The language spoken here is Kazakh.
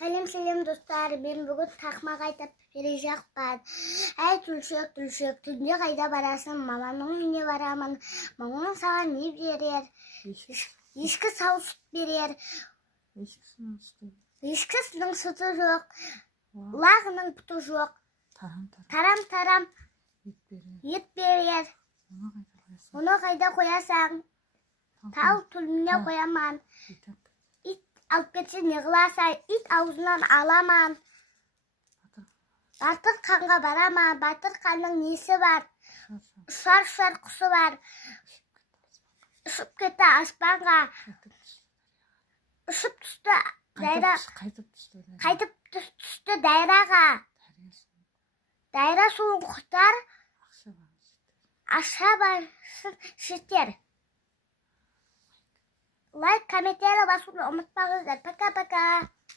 Сәлем достар, мен бүгін тақмақ айтып бере жақпан. Әй, түлшек, түнде қайда барасың? Маманың үйіне барамын. Мамаң саған не берер? Ешкі сау сүт берер. Ешкісінің сүті жоқ. Лағының бұты жоқ. Тарам ет берер. Оны қайда қоясың? Тау түліне қояман. Ит алып кетсе не қыласың? Ит аузынан аламан. Батыр қанға бараман. Батыр қанның несі бар? Ұшар құсы бар. Ұшып кетті аспанға. Ұшып түсті дайра. Қайтып түсті дайраға. Дайра суын құтар. Аша басын шетер. Лайк, комментарий басуды ұмытпаңыздар. Пока-пока.